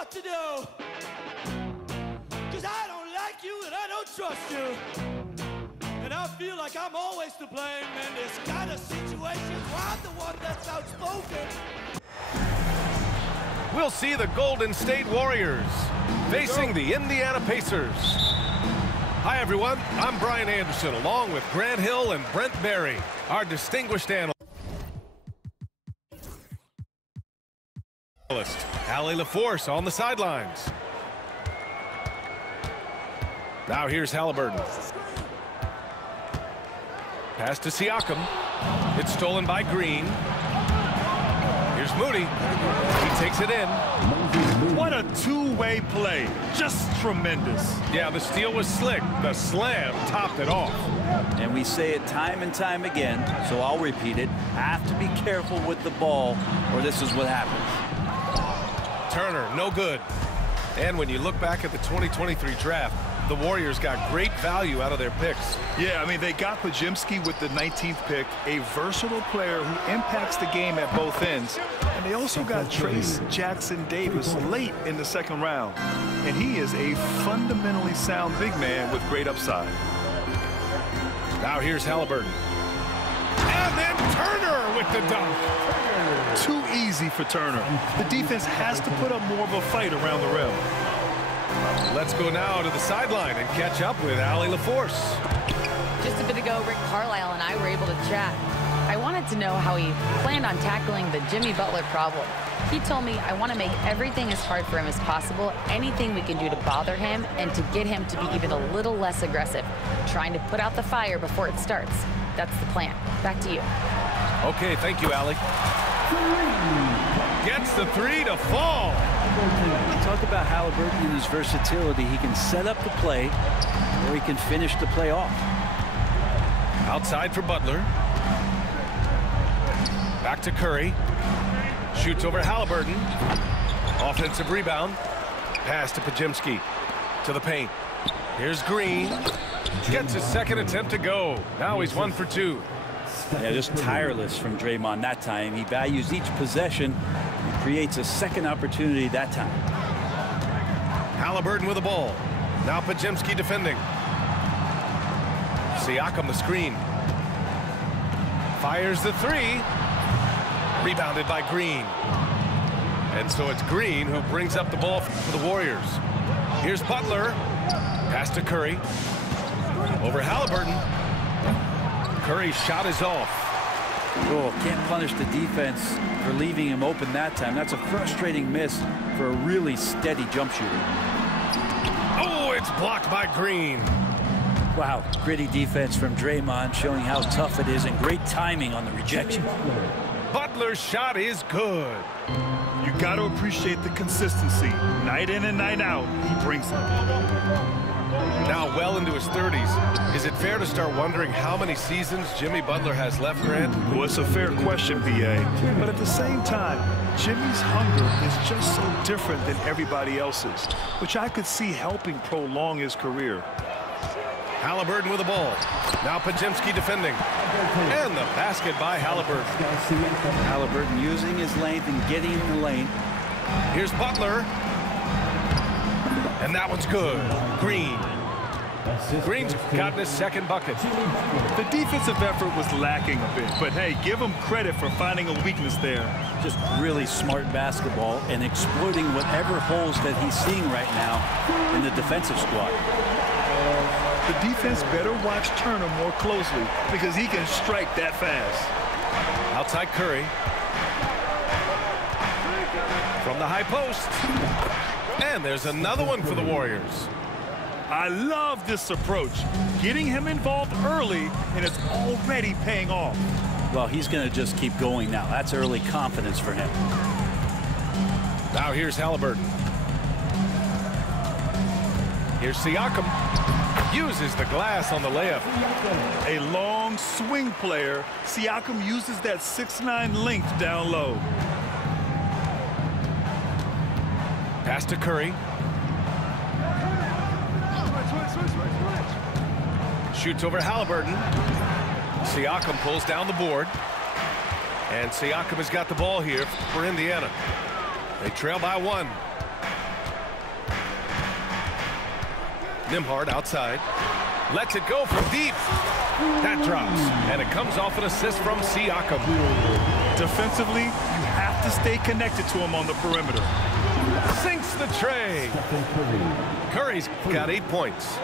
what to do. Cause I don't like you and I don't trust you. And I feel like I'm always to blame in this kind of situations where I'm the one that's outspoken. We'll see the Golden State Warriors facing the Indiana Pacers. Hi, everyone. I'm Brian Anderson, along with Grant Hill and Brent Barry, our distinguished analyst. Allie LaForce on the sidelines. Now here's Halliburton. Pass to Siakam. It's stolen by Green. Here's Moody. He takes it in. What a two-way play. Just tremendous. Yeah, the steal was slick. The slam topped it off. And we say it time and time again, so I'll repeat it. Have to be careful with the ball, or this is what happens. Turner, no good. And when you look back at the 2023 draft, the Warriors got great value out of their picks. Yeah, I mean, they got Podziemski with the 19th pick, a versatile player who impacts the game at both ends. And they also got Trace Jackson Davis late in the second round. And he is a fundamentally sound big man with great upside. Now here's Halliburton. And then Turner with the dunk. Too easy for Turner. The defense has to put up more of a fight around the rim. Let's go now to the sideline and catch up with Allie LaForce. Just a bit ago, Rick Carlisle and I were able to chat. I wanted to know how he planned on tackling the Jimmy Butler problem. He told me, I want to make everything as hard for him as possible, anything we can do to bother him and to get him to be even a little less aggressive, trying to put out the fire before it starts. That's the plan. Back to you. Okay, thank you, Allie. Gets the three to fall. Talk about Halliburton and his versatility. He can set up the play, or he can finish the play off. Outside for Butler. Back to Curry. Shoots over Halliburton. Offensive rebound. Pass to Podziemski. To the paint. Here's Green. Gets his second attempt to go. Now he's 1 for 2. Yeah, just tireless from Draymond that time. He values each possession. He creates a second opportunity that time. Halliburton with the ball. Now Podziemski defending. Siakam the screen. Fires the three. Rebounded by Green. And so it's Green who brings up the ball for the Warriors. Here's Butler. Pass to Curry. Over Halliburton. Curry's shot is off. Oh, can't punish the defense for leaving him open that time. That's a frustrating miss for a really steady jump shooter. Oh, it's blocked by Green. Wow, gritty defense from Draymond, showing how tough it is, and great timing on the rejection. Butler's shot is good. You got to appreciate the consistency. Night in and night out, he brings it. Now well into his 30s. Is it fair to start wondering how many seasons Jimmy Butler has left, Grant? Well, it's a fair question, B.A. But at the same time, Jimmy's hunger is just so different than everybody else's, which I could see helping prolong his career. Halliburton with the ball. Now Podziemski defending. And the basket by Halliburton. Halliburton using his length and getting in the lane. Here's Butler. And that one's good. Green. Green's gotten his second bucket. The defensive effort was lacking a bit, but hey, give him credit for finding a weakness there. Just really smart basketball and exploiting whatever holes that he's seeing right now in the defensive squad. The defense better watch Turner more closely because he can strike that fast. Outside Curry. From the high post. And there's another one for the Warriors. I love this approach. Getting him involved early, and it's already paying off. Well, he's going to just keep going now. That's early confidence for him. Now here's Halliburton. Here's Siakam. Uses the glass on the layup. A long swing player. Siakam uses that 6'9" length down low. Pass to Curry. Shoots over Halliburton. Siakam pulls down the board. And Siakam has got the ball here for Indiana. They trail by 1. Nembhard outside. Lets it go from deep. That drops, and it comes off an assist from Siakam. Defensively, you have to stay connected to him on the perimeter. Sinks the tray. Curry's got 8 points.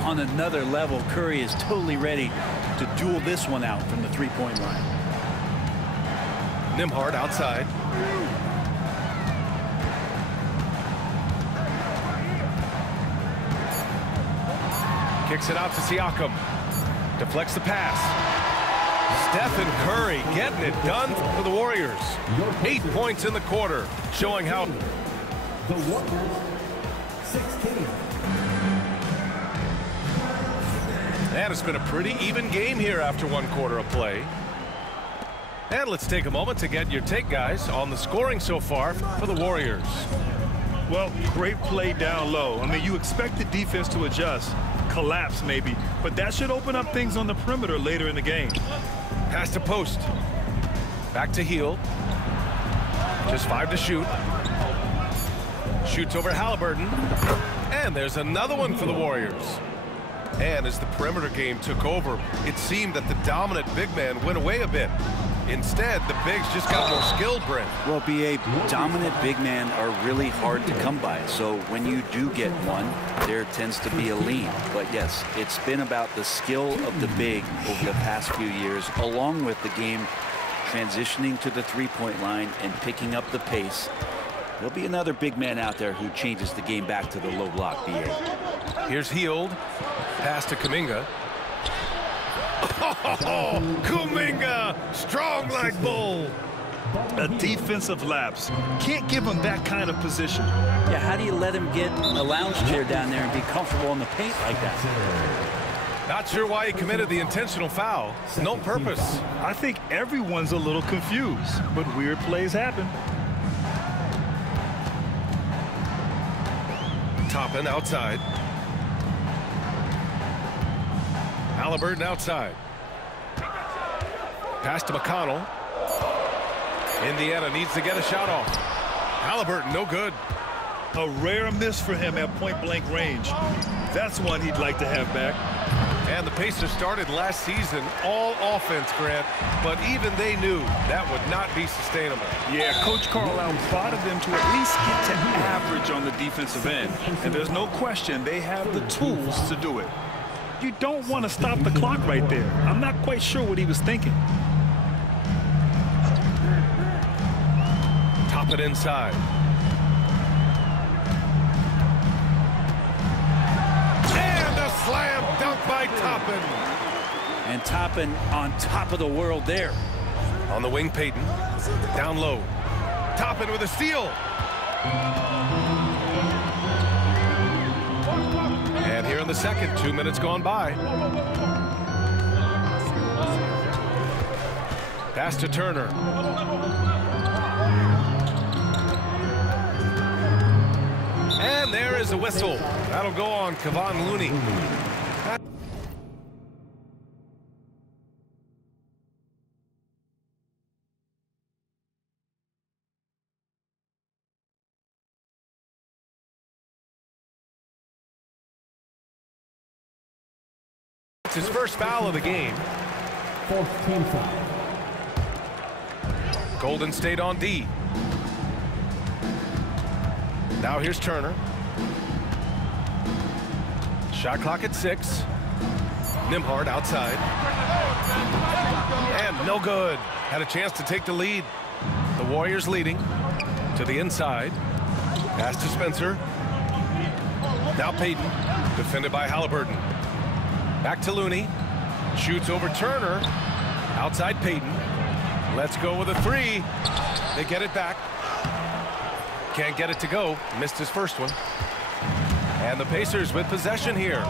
On another level, Curry is totally ready to duel this one out from the three-point line. Nembhard outside. Kicks it out to Siakam. Deflects the pass. Stephen Curry getting it done for the Warriors. 8 points in the quarter, showing how. The Warriors, 16. And it's been a pretty even game here after 1 quarter of play. And let's take a moment to get your take, guys, on the scoring so far for the Warriors. Well, great play down low. I mean, you expect the defense to adjust, collapse maybe, but that should open up things on the perimeter later in the game. Pass to post. Back to Hield. Just 5 to shoot. Shoots over Halliburton. And there's another one for the Warriors. And as the perimeter game took over, it seemed that the dominant big man went away a bit. Instead, the bigs just got more skilled, Brent. Well, B.A., dominant big men are really hard to come by. So when you do get one, there tends to be a lean. But yes, it's been about the skill of the big over the past few years, along with the game transitioning to the three-point line and picking up the pace. There'll be another big man out there who changes the game back to the low block, B.A. Here's Hield. Pass to Kuminga. Oh, Kuminga, strong like bull. A defensive lapse. Can't give him that kind of position. Yeah, how do you let him get a lounge chair down there and be comfortable in the paint like that? Not sure why he committed the intentional foul. No purpose. I think everyone's a little confused, but weird plays happen. Toppin outside. Halliburton outside. Pass to McConnell. Indiana needs to get a shot off. Halliburton, no good. A rare miss for him at point-blank range. That's one he'd like to have back. And the Pacers started last season all offense, Grant, but even they knew that would not be sustainable. Yeah, Coach Carlisle prodded them to at least get to average on the defensive end. And there's no question they have the tools to do it. You don't want to stop the clock right there. I'm not quite sure what he was thinking. Top it inside. And a slam dunk by Toppin. And Toppin on top of the world there. On the wing, Payton. Down low. Toppin with a steal. And here in the second, 2 minutes gone by. Pass to Turner. And there is a whistle. That'll go on Kevon Looney. It's his first foul of the game. Fourth team foul. Golden State on D. Now here's Turner. Shot clock at 6. Nembhard outside. And no good. Had a chance to take the lead. The Warriors leading to the inside. Pass to Spencer. Now Payton. Defended by Halliburton. Back to Looney. Shoots over Turner. Outside Payton. Let's go with a 3. They get it back. Can't get it to go. Missed his first one. And the Pacers with possession here.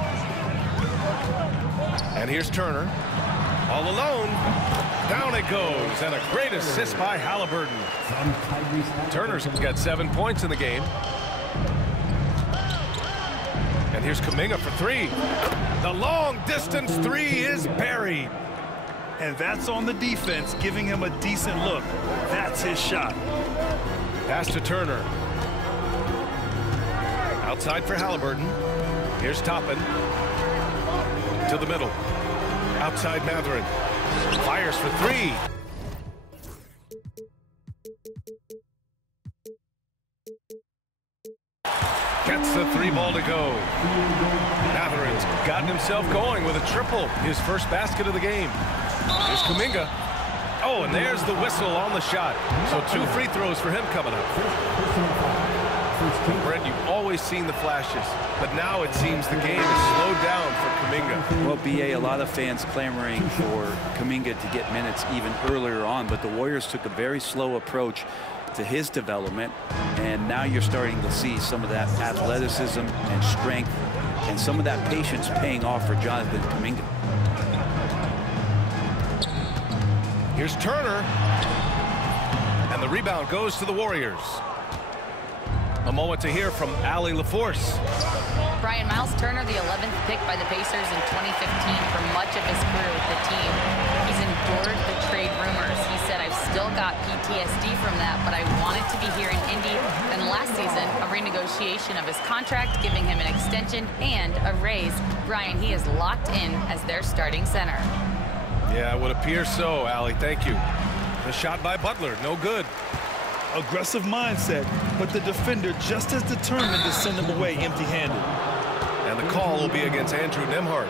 And here's Turner. All alone. Down it goes. And a great assist by Halliburton. Turner's got 7 points in the game. And here's Kuminga for 3. The long distance 3 is buried. And that's on the defense, giving him a decent look. That's his shot. Pass to Turner. Outside for Halliburton. Here's Toppin. To the middle. Outside Mathurin. Fires for three. Gets the three ball to go. Mathurin's gotten himself going with a triple. His first basket of the game. Here's Kuminga. Oh, and there's the whistle on the shot. So 2 free throws for him coming up. Brent, you've always seen the flashes, but now it seems the game is slowed down for Kuminga. Well, BA, a lot of fans clamoring for Kuminga to get minutes even earlier on, but the Warriors took a very slow approach to his development, and now you're starting to see some of that athleticism and strength and some of that patience paying off for Jonathan Kuminga. Here's Turner, and the rebound goes to the Warriors. A moment to hear from Allie LaForce. Brian, Miles Turner, the 11th pick by the Pacers in 2015 for much of his career with the team. He's endured the trade rumors. He said, I've still got PTSD from that, but I wanted to be here in Indy. Then last season, a renegotiation of his contract, giving him an extension and a raise. Brian, he is locked in as their starting center. Yeah, it would appear so, Allie. Thank you. The shot by Butler, no good. Aggressive mindset, but the defender just as determined to send him away empty-handed. And the call will be against Andrew Nembhard.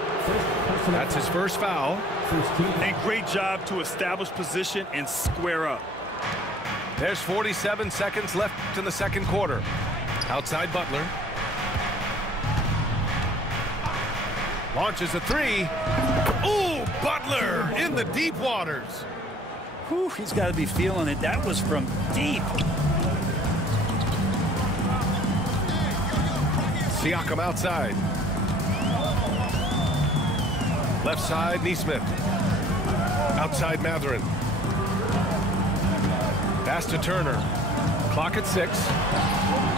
That's his first foul. A great job to establish position and square up. There's 47 seconds left in the second quarter. Outside Butler. Launches a three. Ooh, Butler in the deep waters. Whew, he's got to be feeling it. That was from deep. Siakam outside. Left side, Nesmith. Outside Mathurin. Pass to Turner. Clock at 6.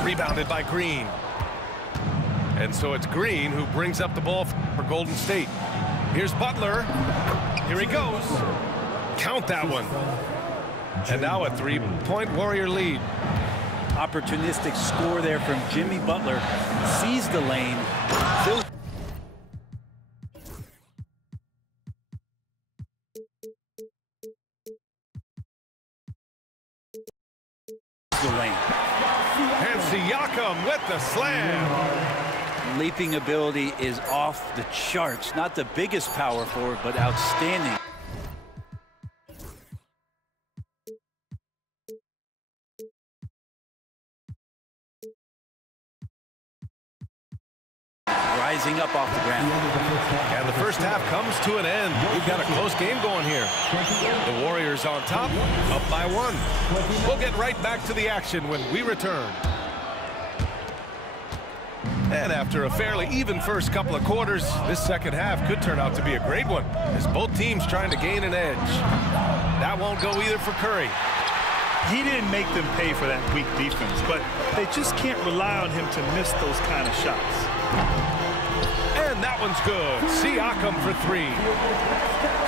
Rebounded by Green. And so it's Green who brings up the ball for Golden State. Here's Butler. Here he goes. Count that one. And now a 3-point Warrior lead. Opportunistic score there from Jimmy Butler. Sees the lane. The lane. And Siakam with the slam. Leaping ability is off the charts. Not the biggest power forward, but outstanding. Rising up off the ground. And the first half comes to an end. We've got a close game going here. The Warriors on top, up by 1. We'll get right back to the action when we return. And after a fairly even first couple of quarters, this second half could turn out to be a great one, as both teams trying to gain an edge. That won't go either for Curry. He didn't make them pay for that weak defense, but they just can't rely on him to miss those kind of shots. And that one's good. Siakam for 3.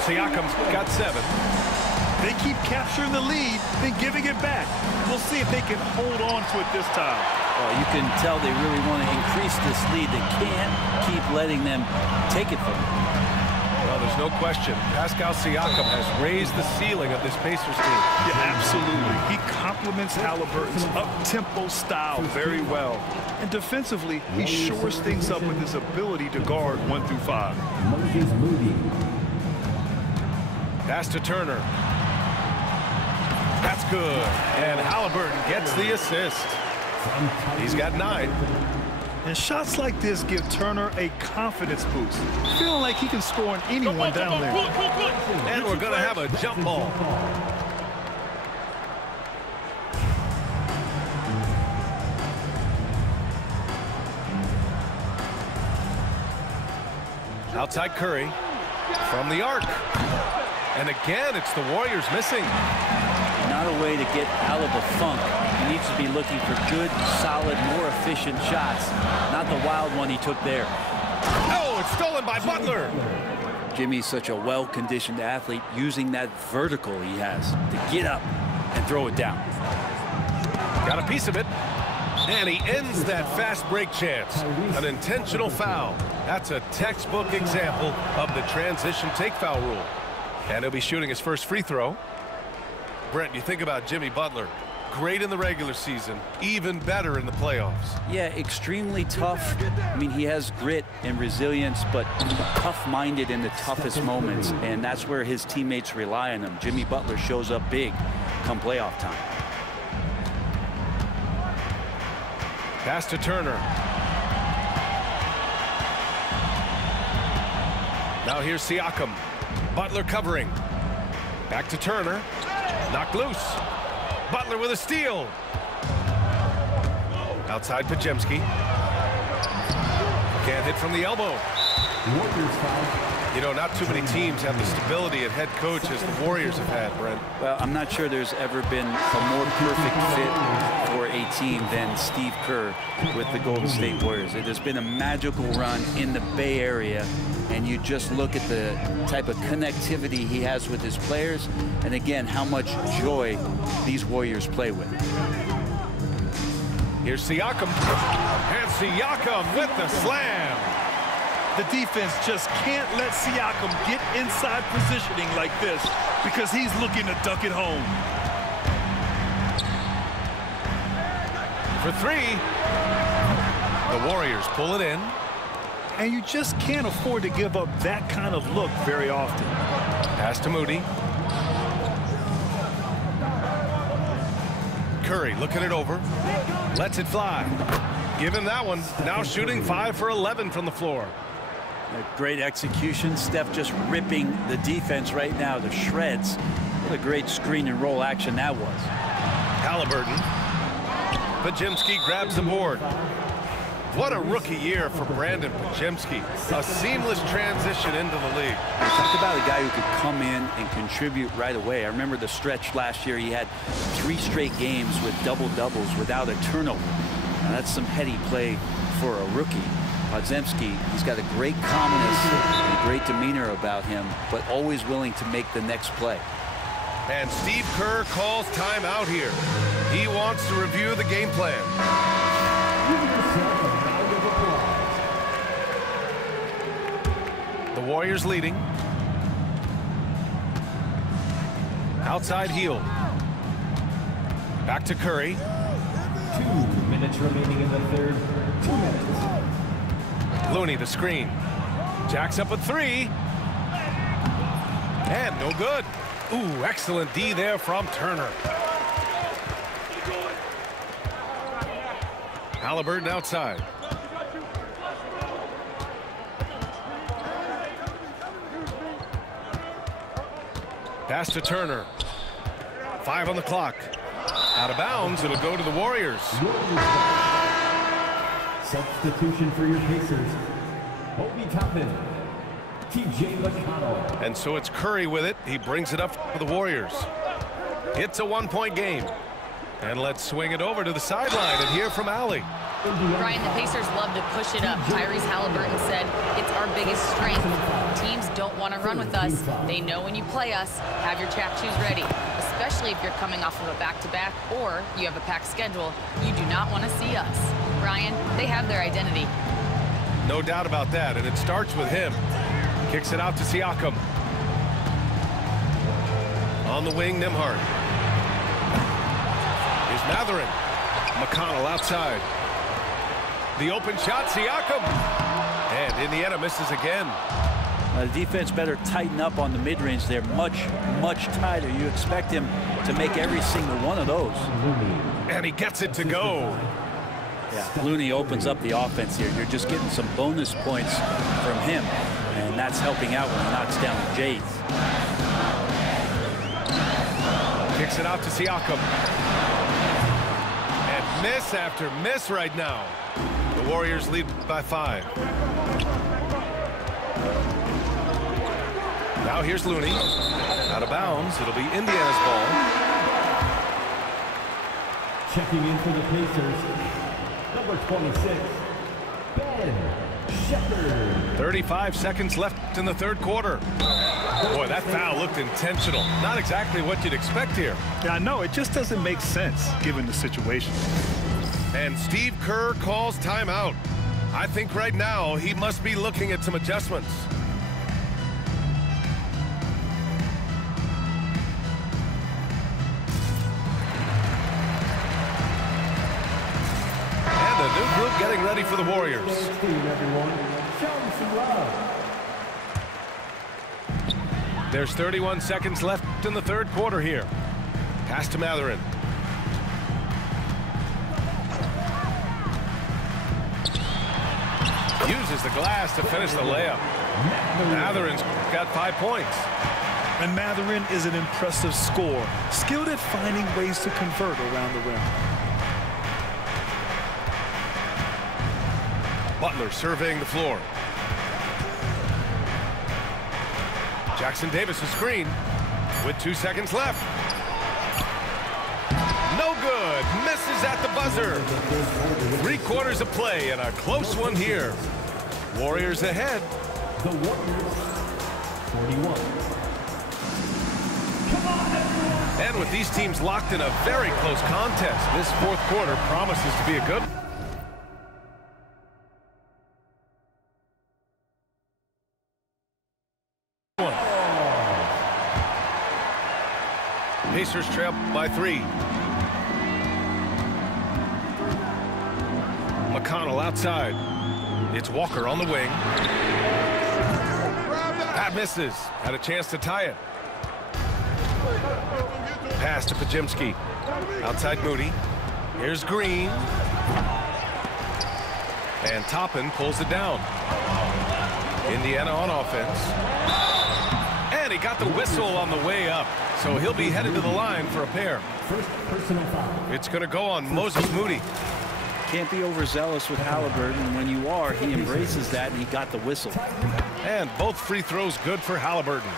Siakam's got 7. They keep capturing the lead, then giving it back. We'll see if they can hold on to it this time. Well, you can tell they really want to increase this lead. They can't keep letting them take it from them. Well, there's no question. Pascal Siakam has raised the ceiling of this Pacers team. Yeah, absolutely. He complements Halliburton's up-tempo style very well. And defensively, he shores things up with his ability to guard 1 through 5. Pass to Turner. That's good. And Halliburton gets the assist. He's got 9. And shots like this give Turner a confidence boost, feeling like he can score on anyone down there. And we're going to have a jump ball. Outside Curry from the arc. And again, it's the Warriors missing. Not a way to get out of the funk. He needs to be looking for good, solid, more efficient shots. Not the wild one he took there. Oh, it's stolen by Butler. Jimmy's such a well-conditioned athlete, using that vertical he has to get up and throw it down. Got a piece of it. And he ends that fast break chance. An intentional foul. That's a textbook example of the transition take foul rule. And he'll be shooting his first free throw. Brent, you think about Jimmy Butler. Great in the regular season, even better in the playoffs. Yeah, extremely tough. I mean, he has grit and resilience, but tough-minded in the toughest moments, and that's where his teammates rely on him. Jimmy Butler shows up big come playoff time. Pass to Turner. Now here's Siakam. Butler covering. Back to Turner. Knocked loose. Butler with a steal. Outside Podziemski. Can't hit from the elbow. You know, not too many teams have the stability at head coach as the Warriors have had, Brent. Well, I'm not sure there's ever been a more perfect fit for a team than Steve Kerr with the Golden State Warriors. It has been a magical run in the Bay Area, and you just look at the type of connectivity he has with his players, and again, how much joy these Warriors play with. Here's Siakam. And Siakam with the slam. The defense just can't let Siakam get inside positioning like this because he's looking to duck it home. For three. The Warriors pull it in. And you just can't afford to give up that kind of look very often. Pass to Moody. Curry looking it over. Lets it fly. Give him that one. Now shooting 5 for 11 from the floor. A great execution. Steph just ripping the defense right now to shreds. What a great screen and roll action that was. Halliburton. Podziemski grabs the board. What a rookie year for Brandon Podziemski. A seamless transition into the league. We talked about a guy who could come in and contribute right away. I remember the stretch last year. He had 3 straight games with double-doubles without a turnover. Now, that's some heady play for a rookie. Podziemski, he's got a great calmness and a great demeanor about him, but always willing to make the next play. And Steve Kerr calls timeout here. He wants to review the game plan. The Warriors leading. Outside heel. Back to Curry. 2 minutes remaining in the third. 2 minutes. Looney, the screen. Jacks up a 3. And no good. Ooh, excellent D there from Turner. Halliburton outside. Pass to Turner. 5 on the clock. Out of bounds, it'll go to the Warriors. Substitution for your Pacers. Obi Toppin, TJ McConnell. And so it's Curry with it. He brings it up for the Warriors. It's a 1-point game. And let's swing it over to the sideline and hear from Allie. Brian, the Pacers love to push it up. Tyrese Halliburton said, it's our biggest strength. Teams don't want to run with us. They know when you play us, have your track shoes ready, especially if you're coming off of a back-to-back or you have a packed schedule. You do not want to see us. Brian, they have their identity. No doubt about that, and it starts with him. Kicks it out to Siakam. On the wing, Nembhard. Here's Mathurin. McConnell outside. The open shot, Siakam. And Indiana misses again. The defense better tighten up on the mid-range. They're much, much tighter. You expect him to make every single one of those. And he gets it to go. Yeah, Looney opens up the offense here. You're just getting some bonus points from him, and that's helping out when he knocks down the Jays. Kicks it out to Siakam. And miss after miss right now. The Warriors lead by 5. Now here's Looney. Out of bounds. It'll be Indiana's ball. Checking in for the Pacers, number 26, Ben Sheppard. 35 seconds left in the third quarter. Boy, that foul looked intentional. Not exactly what you'd expect here. Yeah, I know. It just doesn't make sense given the situation. And Steve Kerr calls timeout. I think right now he must be looking at some adjustments. And a new group getting ready for the Warriors. There's 31 seconds left in the third quarter here. Pass to Mathurin. Uses the glass to finish the layup. Mathurin's got 5 points. And Mathurin is an impressive scorer, skilled at finding ways to convert around the rim. Butler surveying the floor. Jackson Davis a screen with 2 seconds left. No good. Misses at the buzzer. 3/4 of play and a close one here. Warriors ahead. The Warriors, 41. And with these teams locked in a very close contest, this fourth quarter promises to be a good one. Pacers trail by 3. McConnell outside. It's Walker on the wing. That misses. Had a chance to tie it. Pass to Podziemski. Outside Moody. Here's Green. And Toppin pulls it down. Indiana on offense. And he got the whistle on the way up. So he'll be headed to the line for a pair. First personal foul. It's going to go on Moses Moody. Can't be overzealous with Halliburton. When you are, he embraces that, and he got the whistle. And both free throws good for Halliburton.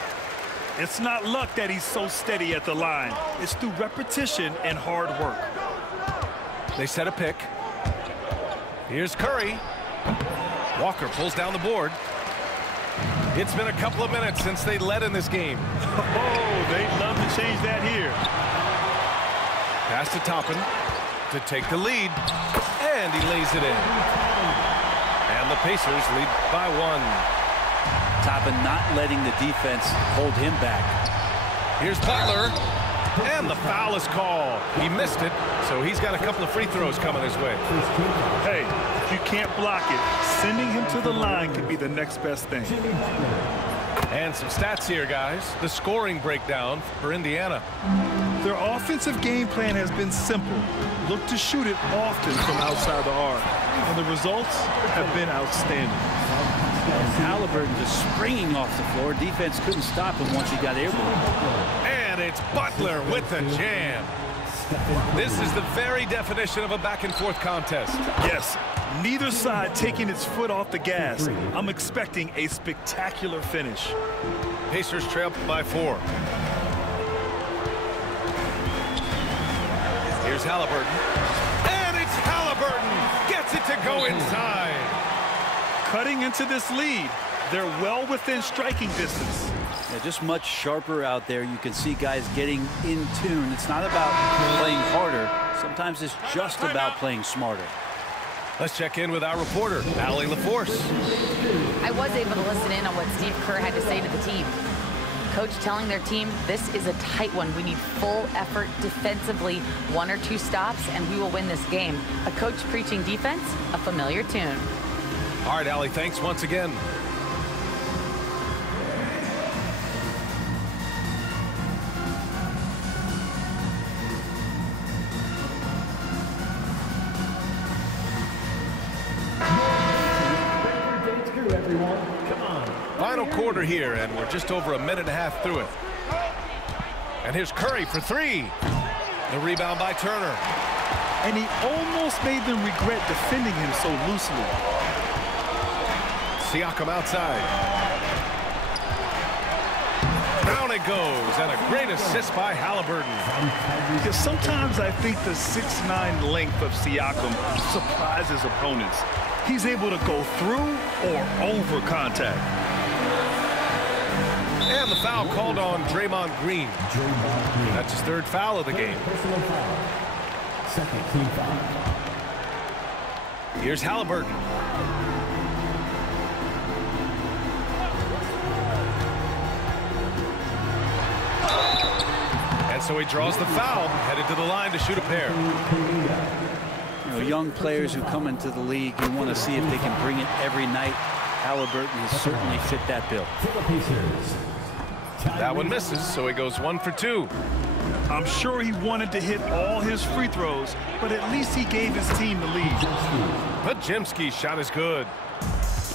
It's not luck that he's so steady at the line. It's through repetition and hard work. They set a pick. Here's Curry. Walker pulls down the board. It's been a couple of minutes since they led in this game. Oh, they'd love to change that here. Pass to Toppin to take the lead. And he lays it in. And the Pacers lead by 1. Toppin not letting the defense hold him back. Here's Butler. And the foul is called. He missed it, so he's got a couple of free throws coming his way. Hey, if you can't block it, sending him to the line could be the next best thing. And some stats here, guys. The scoring breakdown for Indiana. Their offensive game plan has been simple. Look to shoot it often from outside the arc. And the results have been outstanding. Halliburton just springing off the floor. Defense couldn't stop him once he got airborne. And it's Butler with the jam. This is the very definition of a back-and-forth contest. Yes, neither side taking its foot off the gas. I'm expecting a spectacular finish. Pacers trail by 4. Here's Halliburton. And it's Halliburton. Gets it to go inside. Cutting into this lead. They're well within striking distance. Yeah, just much sharper out there. You can see guys getting in tune. It's not about playing harder. Sometimes it's just about playing smarter. Let's check in with our reporter, Allie LaForce. I was able to listen in on what Steve Kerr had to say to the team. Coach telling their team, this is a tight one. We need full effort defensively, 1 or 2 stops, and we will win this game. A coach preaching defense, a familiar tune. All right, Allie, thanks once again. Final quarter here, and we're just over a minute and a half through it. And here's Curry for 3. The rebound by Turner. And he almost made them regret defending him so loosely. Siakam outside. Down it goes, and a great assist by Halliburton. Because sometimes I think the 6'9" length of Siakam surprises opponents. He's able to go through or over contact. And the foul called on Draymond Green. That's his 3rd foul of the game. Second team foul. Here's Halliburton. And so he draws the foul, headed to the line to shoot a pair. You know, young players who come into the league, you want to see if they can bring it every night. Halliburton has certainly fit that bill. That one misses, so he goes 1 for 2. I'm sure he wanted to hit all his free throws, but at least he gave his team the lead. Podziemski's shot is good.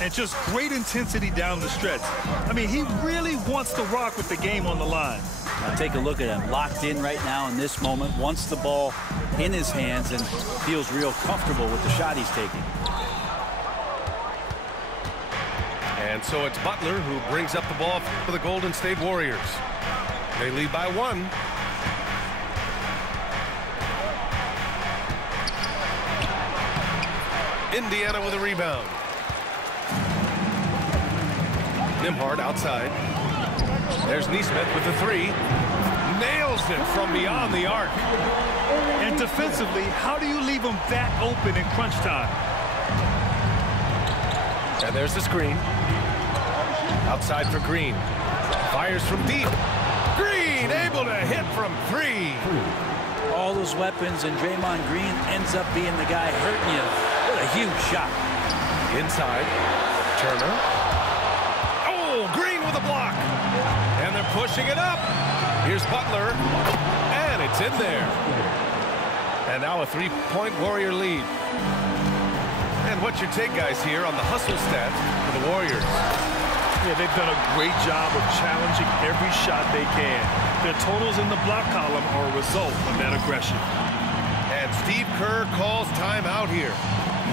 And just great intensity down the stretch. I mean, he really wants to rock with the game on the line. Now take a look at him, locked in right now in this moment, wants the ball in his hands and feels real comfortable with the shot he's taking. And so it's Butler who brings up the ball for the Golden State Warriors. They lead by 1. Indiana with a rebound. Nembhard outside. There's Nesmith with the 3. Nails it from beyond the arc. And defensively, how do you leave him that open in crunch time? And there's the screen. Outside for Green. Fires from deep. Green able to hit from 3. All those weapons, and Draymond Green ends up being the guy hurting you. What a huge shot. Inside. Turner. Oh, Green with a block. And they're pushing it up. Here's Butler. And it's in there. And now a 3-point Warrior lead. And what's your take, guys, here on the hustle stats for the Warriors? Yeah, they've done a great job of challenging every shot they can. Their totals in the block column are a result of that aggression. And Steve Kerr calls timeout here,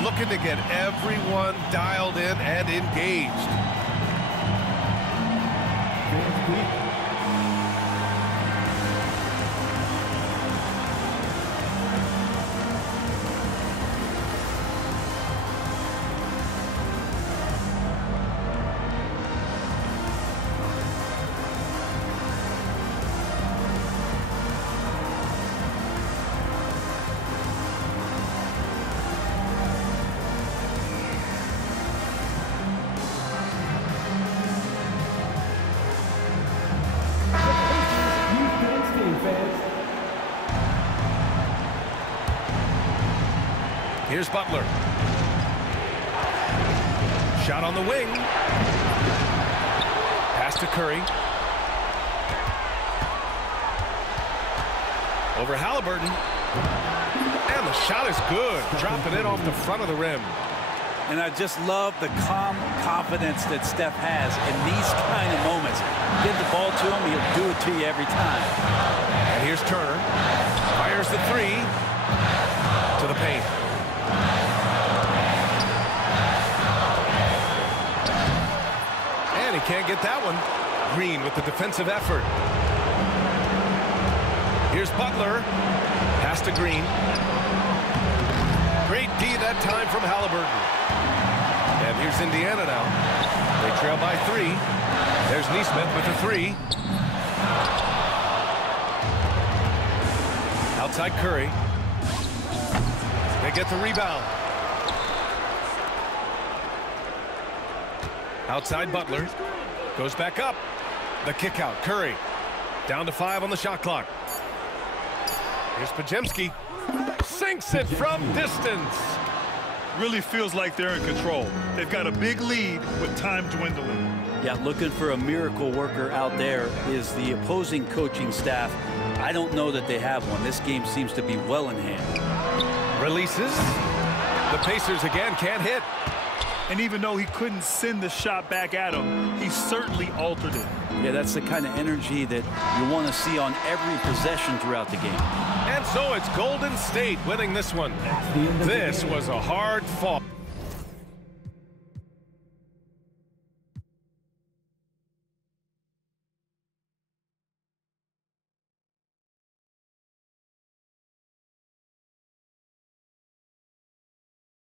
looking to get everyone dialed in and engaged. Here's Butler. Shot on the wing. Pass to Curry. Over Halliburton. And the shot is good. Dropping it off the front of the rim. And I just love the calm confidence that Steph has in these kind of moments. Give the ball to him, he'll do it to you every time. And here's Turner. Fires the 3 to the paint. And he can't get that one. Green with the defensive effort. Here's Butler. Pass to Green. Great D that time from Halliburton. And here's Indiana now. They trail by 3. There's Nesmith with the 3. Outside Curry. They get the rebound. Outside Butler. Goes back up. The kick out. Curry. Down to 5 on the shot clock. Here's Podziemski. Sinks it from distance. Really feels like they're in control. They've got a big lead with time dwindling. Yeah, looking for a miracle worker out there is the opposing coaching staff. I don't know that they have one. This game seems to be well in hand. Releases. The Pacers again can't hit. And even though he couldn't send the shot back at him, he certainly altered it. Yeah, that's the kind of energy that you want to see on every possession throughout the game. And so it's Golden State winning this one. This was a hard fought.